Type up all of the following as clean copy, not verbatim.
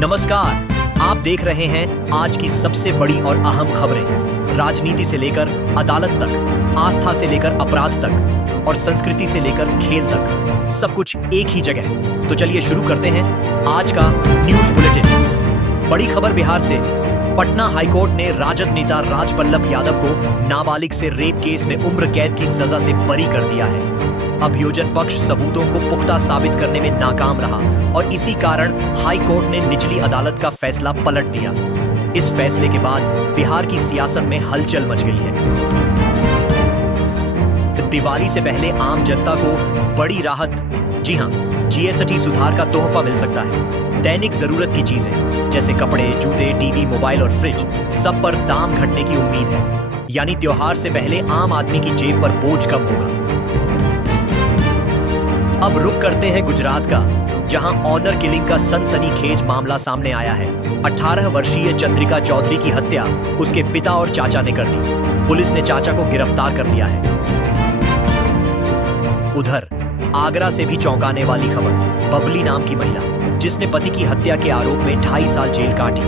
नमस्कार, आप देख रहे हैं आज की सबसे बड़ी और अहम खबरें। राजनीति से लेकर अदालत तक, आस्था से लेकर अपराध तक और संस्कृति से लेकर खेल तक, सब कुछ एक ही जगह। तो चलिए शुरू करते हैं आज का न्यूज बुलेटिन। बड़ी खबर बिहार से। पटना हाईकोर्ट ने राजद नेता राजबल्लभ यादव को नाबालिग से रेप केस में उम्र कैद की सजा से बरी कर दिया है। अभियोजन पक्ष सबूतों को पुख्ता साबित करने में नाकाम रहा और इसी कारण हाई कोर्ट ने निचली अदालत का फैसला पलट दिया। इस फैसले के बाद बिहार की सियासत में हलचल मच गई है। दिवाली से पहले आम जनता को बड़ी राहत। जी हां, जीएसटी सुधार का तोहफा मिल सकता है। दैनिक जरूरत की चीजें जैसे कपड़े, जूते, टीवी, मोबाइल और फ्रिज, सब पर दाम घटने की उम्मीद है। यानी त्योहार से पहले आम आदमी की जेब पर बोझ कम होगा। अब रुक करते हैं गुजरात का, जहां ऑनर किलिंग का सनसनीखेज मामला सामने आया है। 18 वर्षीय चंद्रिका चौधरी की हत्या उसके पिता और चाचा ने कर दी। पुलिस ने चाचा को गिरफ्तार कर लिया है। उधर आगरा से भी चौंकाने वाली खबर। बबली नाम की महिला जिसने पति की हत्या के आरोप में 2.5 साल जेल काटी,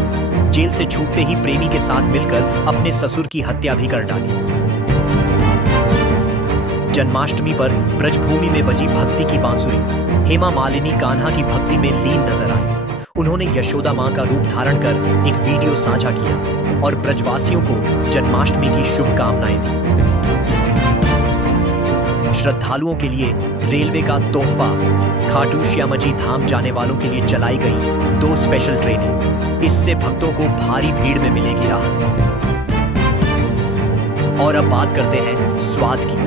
जेल से छूटते ही प्रेमी के साथ मिलकर अपने ससुर की हत्या भी कर डाली। जन्माष्टमी पर ब्रजभूमि में बजी भक्ति की बांसुरी। हेमा मालिनी कान्हा की भक्ति में लीन नजर आई। उन्होंने यशोदा मां का रूप धारण कर एक वीडियो साझा किया और ब्रजवासियों को जन्माष्टमी की शुभकामनाएं दी। श्रद्धालुओं के लिए रेलवे का तोहफा। खाटू श्यामजी धाम जाने वालों के लिए चलाई गई 2 स्पेशल ट्रेनें। इससे भक्तों को भारी भीड़ में मिलेगी राहत। और अब बात करते हैं स्वाद की।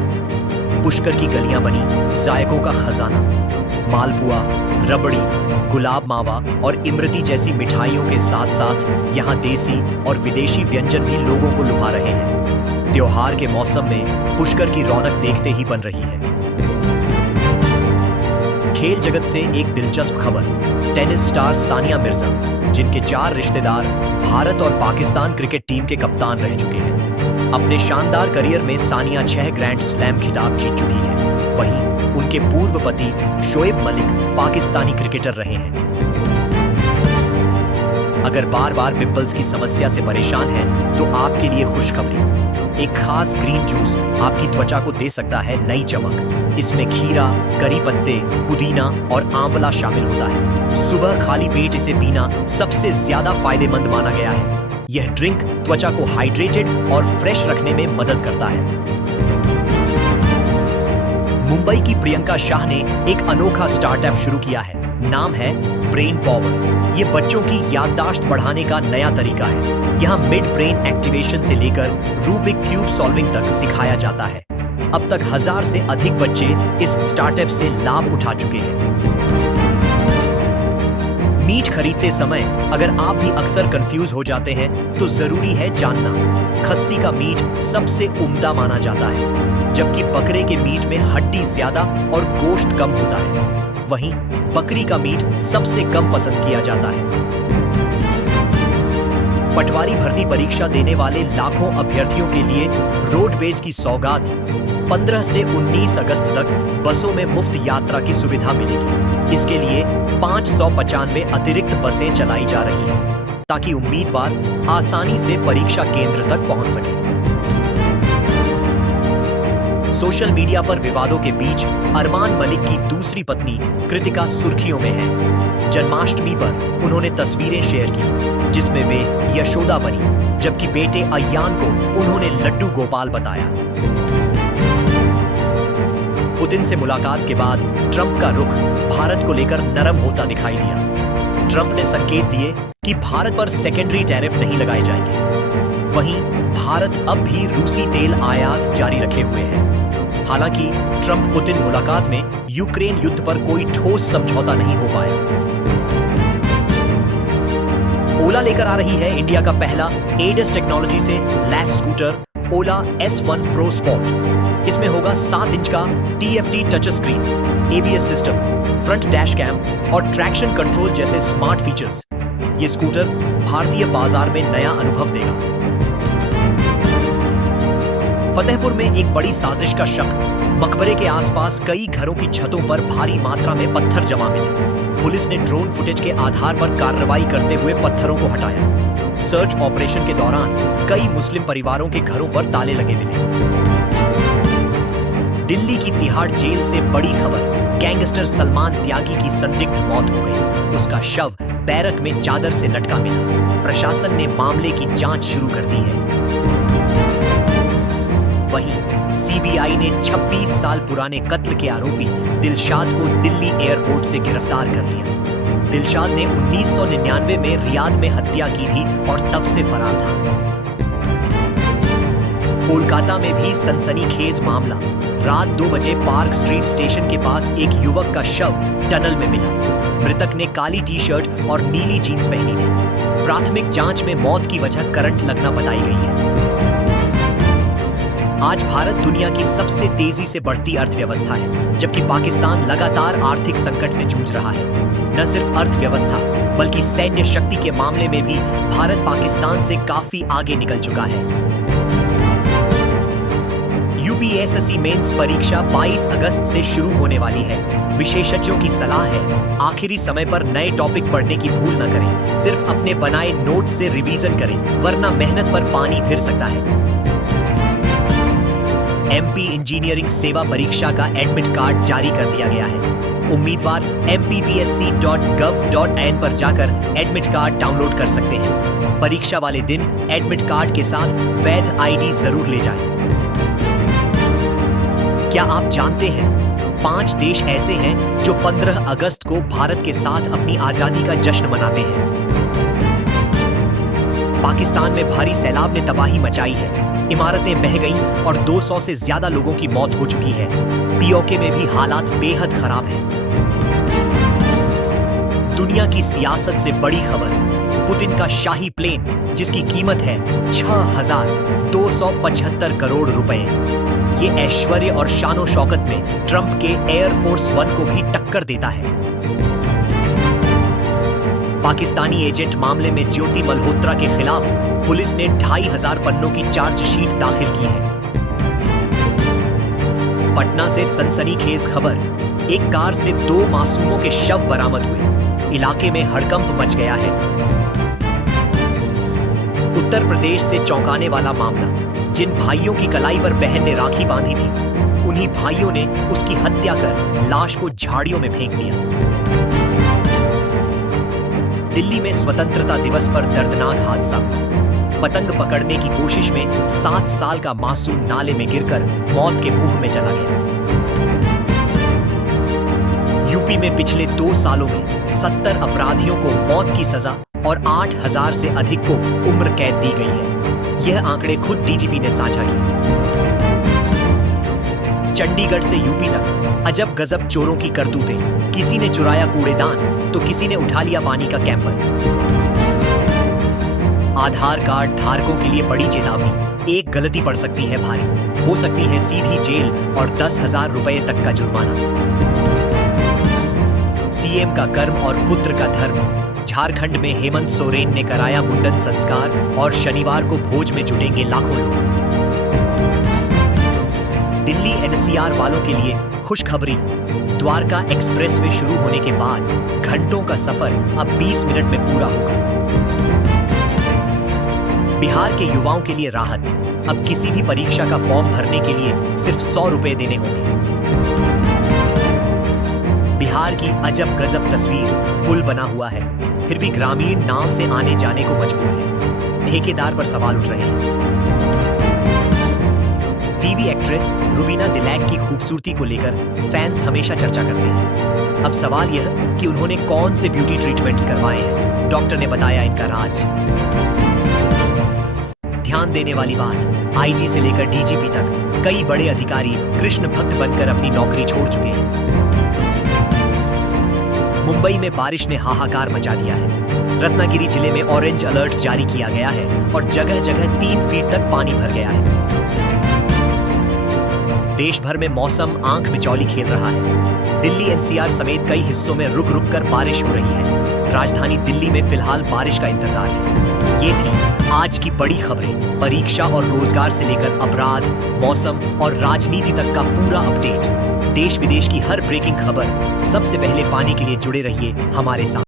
पुष्कर की गलियां बनी जायकों का खजाना। मालपुआ, रबड़ी, गुलाब मावा और इमरती जैसी मिठाइयों के साथ साथ यहां देसी और विदेशी व्यंजन भी लोगों को लुभा रहे हैं। त्योहार के मौसम में पुष्कर की रौनक देखते ही बन रही है। खेल जगत से एक दिलचस्प खबर। टेनिस स्टार सानिया मिर्जा, जिनके 4 रिश्तेदार भारत और पाकिस्तान क्रिकेट टीम के कप्तान रह चुके हैं। अपने शानदार करियर में सानिया 6 ग्रैंड स्लैम खिताब जीत चुकी है। वहीं उनके पूर्व पति शोएब मलिक पाकिस्तानी क्रिकेटर रहे हैं। अगर बार बार पिंपल्स की समस्या से परेशान हैं, तो आपके लिए खुशखबरी। एक खास ग्रीन जूस आपकी त्वचा को दे सकता है नई चमक। इसमें खीरा, करी पत्ते, पुदीना और आंवला शामिल होता है। सुबह खाली पेट इसे पीना सबसे ज्यादा फायदेमंद माना गया है। यह ड्रिंक त्वचा को हाइड्रेटेड और फ्रेश रखने में मदद करता है। मुंबई की प्रियंका शाह ने एक अनोखा स्टार्टअप शुरू किया है। नाम है ब्रेन पावर। ये बच्चों की याददाश्त बढ़ाने का नया तरीका है। यहाँ मिड ब्रेन एक्टिवेशन से लेकर रूबिक क्यूब सॉल्विंग तक सिखाया जाता है। अब तक 1000 से अधिक बच्चे इस स्टार्टअप से लाभ उठा चुके हैं। मीट खरीदते समय अगर आप भी अक्सर कंफ्यूज हो जाते हैं, तो जरूरी है जानना, खस्सी का मीट सबसे उम्दा माना जाता है, जबकि बकरे के मीट में हड्डी ज्यादा और गोश्त कम होता है। वहीं बकरी का मीट सबसे कम पसंद किया जाता है। पटवारी भर्ती परीक्षा देने वाले लाखों अभ्यर्थियों के लिए रोडवेज की सौगात। 15 से 19 अगस्त तक बसों में मुफ्त यात्रा की सुविधा मिलेगी। इसके लिए 595 अतिरिक्त बसें चलाई जा रही हैं, ताकि उम्मीदवार आसानी से परीक्षा केंद्र तक पहुंच सके। सोशल मीडिया पर विवादों के बीच अरमान मलिक की दूसरी पत्नी कृतिका सुर्खियों में है। जन्माष्टमी पर उन्होंने तस्वीरें शेयर की, जिसमें वे यशोदा बनी, जबकि बेटे अय्यान को उन्होंने लड्डू गोपाल बताया। पुतिन से मुलाकात के बाद ट्रंप का रुख भारत को लेकर नरम होता दिखाई दिया। ट्रंप ने संकेत दिए कि भारत पर सेकेंडरी टैरिफ नहीं लगाए जाएंगे। वहीं भारत अब भी रूसी तेल आयात जारी रखे हुए है। हालांकि ट्रंप पुतिन मुलाकात में यूक्रेन युद्ध पर कोई ठोस समझौता नहीं हो पाया। ओला लेकर आ रही है इंडिया का पहला एडस टेक्नोलॉजी से लैस scooter, Ola S1 Pro Sport। इसमें होगा 7 इंच का TFT touch screen, ABS system, front dash cam और ट्रैक्शन कंट्रोल जैसे स्मार्ट फीचर्स। ये स्कूटर भारतीय बाजार में नया अनुभव देगा। फतेहपुर में एक बड़ी साजिश का शक। मकबरे के आसपास कई घरों की छतों पर भारी मात्रा में पत्थर जमा मिले। पुलिस ने ड्रोन फुटेज के आधार पर कार्रवाई करते हुए पत्थरों को हटाया। सर्च ऑपरेशन के दौरान कई मुस्लिम परिवारों के घरों पर ताले लगे मिले। दिल्ली की तिहाड़ जेल से बड़ी खबर, गैंगस्टर सलमान त्यागी की संदिग्ध मौत हो गई। उसका शव बैरक में चादर से लटका मिला। प्रशासन ने मामले की जांच शुरू कर दी है। वहीं सीबीआई ने 26 साल पुराने कत्ल के आरोपी दिलशाद को दिल्ली एयरपोर्ट से गिरफ्तार कर लिया। दिलशाद ने 1999 में रियाद में हत्या की थी और तब से फरार था। कोलकाता में भी सनसनीखेज मामला। रात 2 बजे पार्क स्ट्रीट स्टेशन के पास एक युवक का शव टनल में मिला। मृतक ने काली टी शर्ट और नीली जीन्स पहनी थी। प्राथमिक जांच में मौत की वजह करंट लगना बताई गई है। आज भारत दुनिया की सबसे तेजी से बढ़ती अर्थव्यवस्था है, जबकि पाकिस्तान लगातार आर्थिक संकट से जूझ रहा है। न सिर्फ अर्थव्यवस्था बल्कि सैन्य शक्ति के मामले में भी भारत पाकिस्तान से काफी आगे निकल चुका है। यूपीएससी मेंस परीक्षा 22 अगस्त से शुरू होने वाली है। विशेषज्ञों की सलाह है आखिरी समय पर नए टॉपिक पढ़ने की भूल न करें। सिर्फ अपने बनाए नोट से रिवीजन करें, वरना मेहनत पर पानी फिर सकता है। एमपी इंजीनियरिंग सेवा परीक्षा का एडमिट कार्ड जारी कर दिया गया है। उम्मीदवार mppsc.gov.in पर जाकर एडमिट कार्ड डाउनलोड कर सकते हैं। परीक्षा वाले दिन एडमिट कार्ड के साथ वैध आईडी जरूर ले जाएं। क्या आप जानते हैं 5 देश ऐसे हैं जो 15 अगस्त को भारत के साथ अपनी आजादी का जश्न मनाते हैं? पाकिस्तान में भारी सैलाब ने तबाही मचाई है। इमारतें बह गईं और 200 से ज्यादा लोगों की मौत हो चुकी है। पीओके में भी हालात बेहद खराब हैं। दुनिया की सियासत से बड़ी खबर, पुतिन का शाही प्लेन जिसकी कीमत है 6,275 करोड़ रुपए। ये ऐश्वर्य और शानो शौकत में ट्रंप के एयरफोर्स 1 को भी टक्कर देता है। पाकिस्तानी एजेंट मामले में ज्योति मल्होत्रा के खिलाफ पुलिस ने 2,500 पन्नों की चार्जशीट दाखिल की है। पटना से सनसनीखेज खबर, एक कार से 2 मासूमों के शव बरामद हुए। इलाके में हड़कंप मच गया है। उत्तर प्रदेश से चौंकाने वाला मामला, जिन भाइयों की कलाई पर बहन ने राखी बांधी थी, उन्हीं भाइयों ने उसकी हत्या कर लाश को झाड़ियों में फेंक दिया। दिल्ली में स्वतंत्रता दिवस पर दर्दनाक हादसा। पतंग पकड़ने की कोशिश में 7 साल का मासूम नाले में गिरकर मौत के मुंह में चला गया। यूपी में पिछले 2 सालों में 70 अपराधियों को मौत की सजा और 8,000 से अधिक को उम्र कैद दी गई है। यह आंकड़े खुद डीजीपी ने साझा किए। चंडीगढ़ से यूपी तक अजब गजब चोरों की करतूतें। किसी ने चुराया कूड़ेदान तो किसी ने उठा लिया पानी का कैंपर। आधार कार्ड धारकों के लिए बड़ी चेतावनी, एक गलती पड़ सकती है भारी। हो सकती है सीधी जेल और 10,000 रुपए तक का जुर्माना। सीएम का कर्म और पुत्र का धर्म। झारखंड में हेमंत सोरेन ने कराया मुंडन संस्कार और शनिवार को भोज में जुटेंगे लाखों लोग। दिल्ली एनसीआर वालों के लिए खुशखबरी, द्वारका एक्सप्रेसवे शुरू होने के बाद घंटों का सफर अब 20 मिनट में पूरा होगा। बिहार के युवाओं के लिए राहत, अब किसी भी परीक्षा का फॉर्म भरने के लिए सिर्फ 100 रुपए देने होंगे। बिहार की अजब गजब तस्वीर, पुल बना हुआ है, फिर भी ग्रामीण नाव से आने जाने को मजबूर हैं। ठेकेदार पर सवाल उठ रहे हैं। टीवी एक्ट्रेस रुबीना दिलैक की खूबसूरती को लेकर फैंस हमेशा चर्चा करते हैं। अब सवाल यह कि उन्होंने कौन से ब्यूटी ट्रीटमेंट्स करवाए हैं। डॉक्टर ने बताया इनका राज। ध्यान देने वाली बात, आईजी से लेकर डीजीपी तक कई बड़े अधिकारी कृष्ण भक्त बनकर अपनी नौकरी छोड़ चुके हैं। मुंबई में बारिश ने हाहाकार मचा दिया है। रत्नागिरी जिले में ऑरेंज अलर्ट जारी किया गया है और जगह जगह 3 फीट तक पानी भर गया है। देश भर में मौसम आंख मिचौली खेल रहा है। दिल्ली एनसीआर समेत कई हिस्सों में रुक रुक कर बारिश हो रही है। राजधानी दिल्ली में फिलहाल बारिश का इंतजार है। ये थी आज की बड़ी खबरें। परीक्षा और रोजगार से लेकर अपराध, मौसम और राजनीति तक का पूरा अपडेट। देश विदेश की हर ब्रेकिंग खबर सबसे पहले पाने के लिए जुड़े रहिए हमारे साथ।